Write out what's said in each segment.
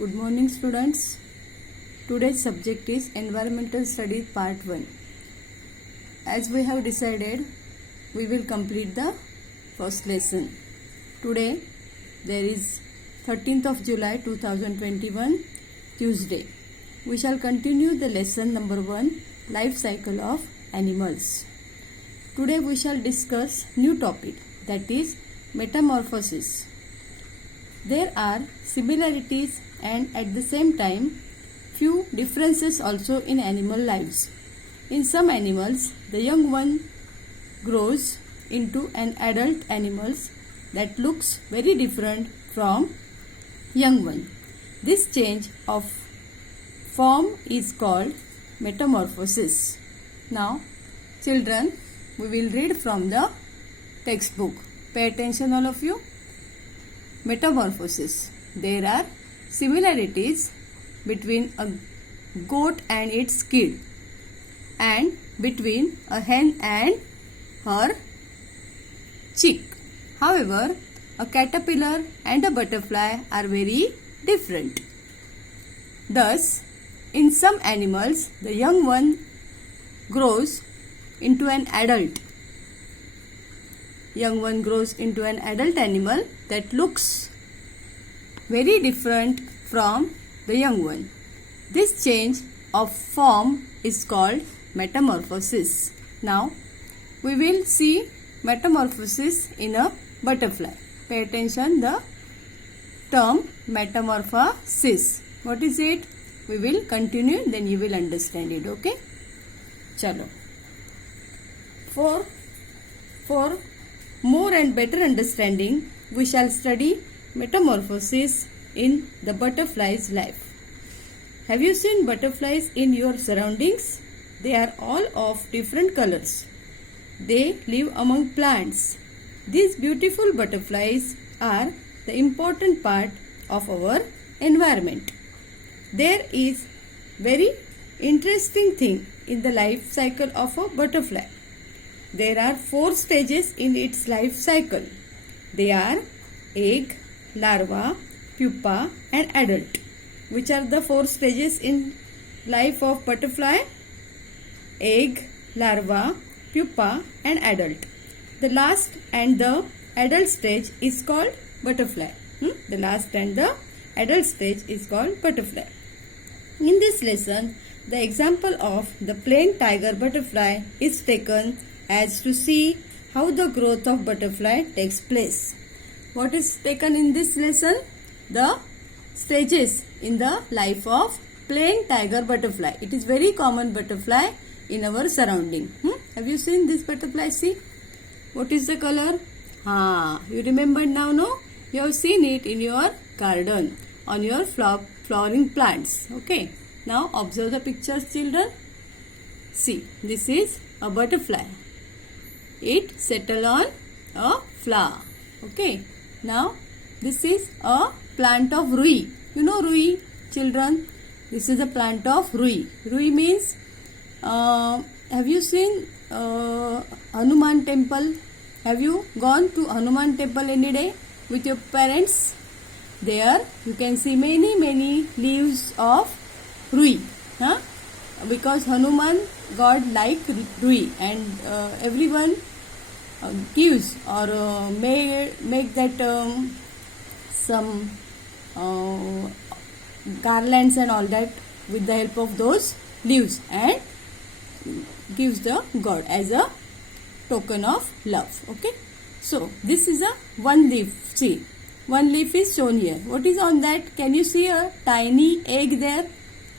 Good morning students. Today's subject is Environmental Studies Part 1. As we have decided, we will complete the first lesson. Today there is 13th of July 2021, Tuesday. We shall continue the lesson number 1, Life Cycle of Animals. Today we shall discuss new topic, that is metamorphosis. There are similarities and at the same time few differences also in animal lives. In some animals, the young one grows into an adult animal that looks very different from young one. This change of form is called metamorphosis. Now, children, we will read from the textbook. Pay attention all of you. Metamorphosis. There are similarities between a goat and its kid, and between a hen and her chick. However, a caterpillar and a butterfly are very different. Thus, in some animals, the young one grows into an adult. Young one grows into an adult animal that looks very different from the young one. This change of form is called metamorphosis. Now, we will see metamorphosis in a butterfly. Pay attention the term metamorphosis. What is it? We will continue, then you will understand it. Okay? Chalo. For more and better understanding, we shall study metamorphosis in the butterfly's life. Have you seen butterflies in your surroundings? They are all of different colors. They live among plants. These beautiful butterflies are the important part of our environment. There is very interesting thing in the life cycle of a butterfly. There are 4 stages in its life cycle. They are egg, larva, pupa and adult. Which are the 4 stages in life of butterfly? Egg, larva, pupa and adult. The last and the adult stage is called butterfly. The last and the adult stage is called butterfly. In this lesson, the example of the plain tiger butterfly is taken as to see how the growth of butterfly takes place. What is taken in this lesson? The stages in the life of plain tiger butterfly. It is very common butterfly in our surrounding. Have you seen this butterfly? See, what is the color? You remember now, no? You have seen it in your garden on your flowering plants. Okay. Now observe the pictures, children. See, this is a butterfly. It settled on a flower. Okay. Now this is a plant of rui. You know rui, children? This is a plant of rui. Rui means, have you seen Hanuman temple? Have you gone to Hanuman temple any day with your parents? There you can see many leaves of rui. Because Hanuman God liked rui, and everyone gives or make that some garlands and all that with the help of those leaves, and gives the God as a token of love. Okay, so this is a one leaf. See, one leaf is shown here. What is on that? Can you see a tiny egg there?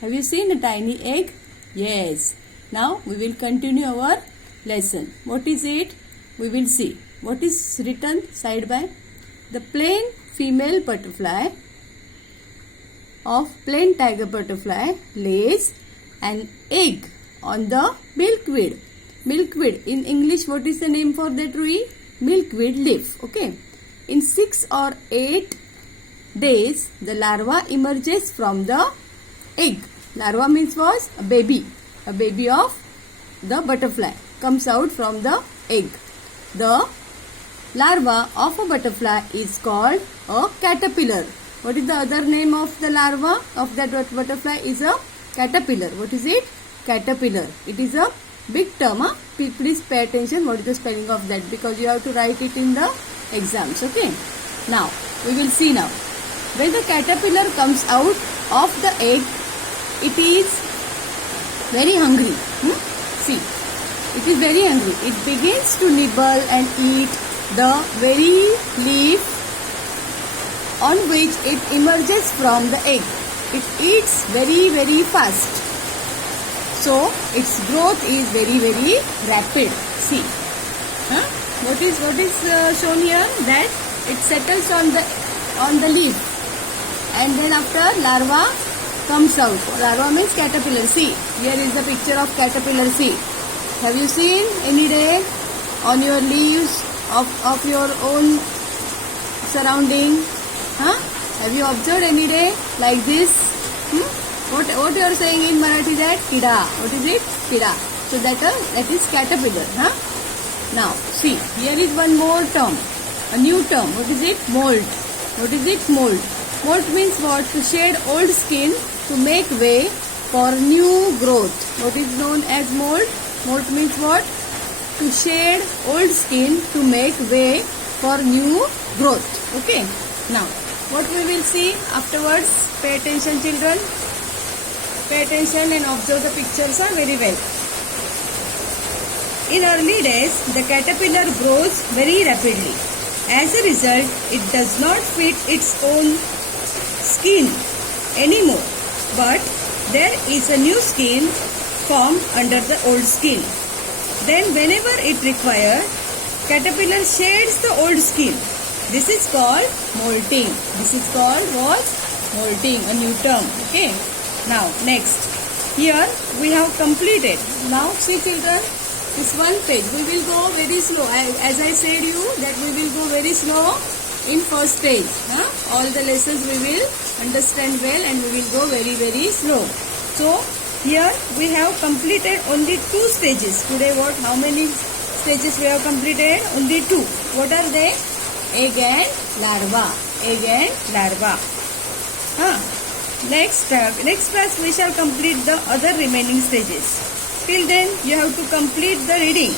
Have you seen a tiny egg? Yes. Now we will continue our lesson. What is it? We will see. What is written side by? The plain female butterfly of plain tiger butterfly lays an egg on the milkweed. Milkweed, in English, what is the name for that rui? Milkweed leaf. Okay. In 6 or 8 days, the larva emerges from the egg. Larva means was a baby. A baby of the butterfly comes out from the egg. The larva of a butterfly is called a caterpillar. What is the other name of the larva of that butterfly? Is a caterpillar. What is it? Caterpillar. It is a big term. Please pay attention what is the spelling of that, because you have to write it in the exams. Okay. Now we will see now. When the caterpillar comes out of the egg, it is very hungry. See, it is very hungry. It begins to nibble and eat the very leaf on which it emerges from the egg. It eats very, very fast. So its growth is very, very rapid. See, what is shown here? That it settles on the leaf, and then after larva comes out. Larva means caterpillar. See, here is the picture of caterpillar. See, have you seen any day on your leaves of your own surrounding? Have you observed any day like this? What you are saying in Marathi? That kida. What is it? Kida. So that is caterpillar. Now see, here is one more term, a new term. What is it? Molt. What is it? Molt. Molt means what? To shed old skin to make way for new growth. What is known as molt? Molt means what? To shed old skin to make way for new growth. Okay. Now, what we will see afterwards? Pay attention, children. Pay attention and observe the pictures very well. In early days, the caterpillar grows very rapidly. As a result, it does not fit its own skin anymore, but there is a new skin formed under the old skin. Then whenever it requires, caterpillar sheds the old skin. This is called molting. This is called what? Molting, a new term. Okay. Now next, here we have completed. Now see children, this one page we will go very slow. As I said you that we will go very slow in first page. All the lessons we will understand well and we will go very, very slow. So here we have completed only 2 stages. Today what? How many stages we have completed? Only 2. What are they? Egg and larva. Egg and larva. Next class we shall complete the other remaining stages. Till then you have to complete the reading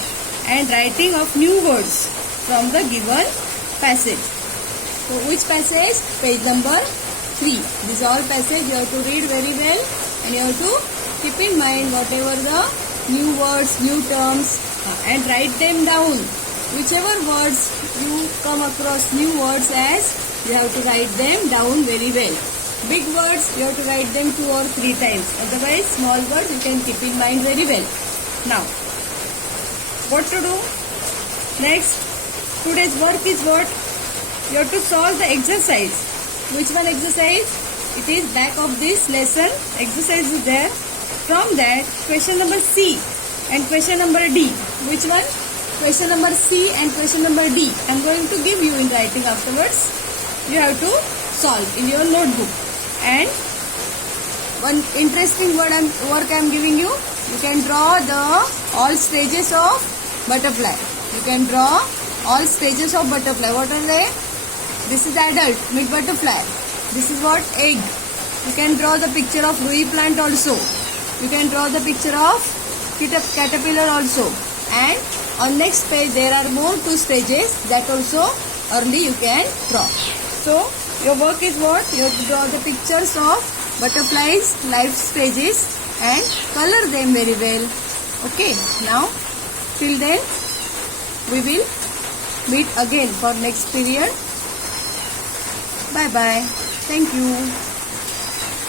and writing of new words from the given passage. So which passage? Page number 3. This all passage you have to read very well and you have to keep in mind whatever the new words, new terms and write them down. Whichever words you come across new words as, you have to write them down very well. Big words you have to write them 2 or 3 times. Otherwise small words you can keep in mind very well. Now what to do? Next, today's work is what? You have to solve the exercise. Which one exercise? It is back of this lesson. Exercise is there. From that, question number C and question number D. Which one? Question number C and question number D. I am going to give you in writing afterwards. You have to solve in your notebook. And one interesting work I am giving you. You can draw all stages of butterfly. You can draw all stages of butterfly. What are they? This is adult, mid butterfly. This is what? Egg. You can draw the picture of Rui plant also. You can draw the picture of caterpillar also. And on next page there are more 2 stages that also early you can draw. So your work is what? You have to draw the pictures of butterflies life stages and color them very well. Okay. Now till then we will meet again for next period. Bye bye. Thank you.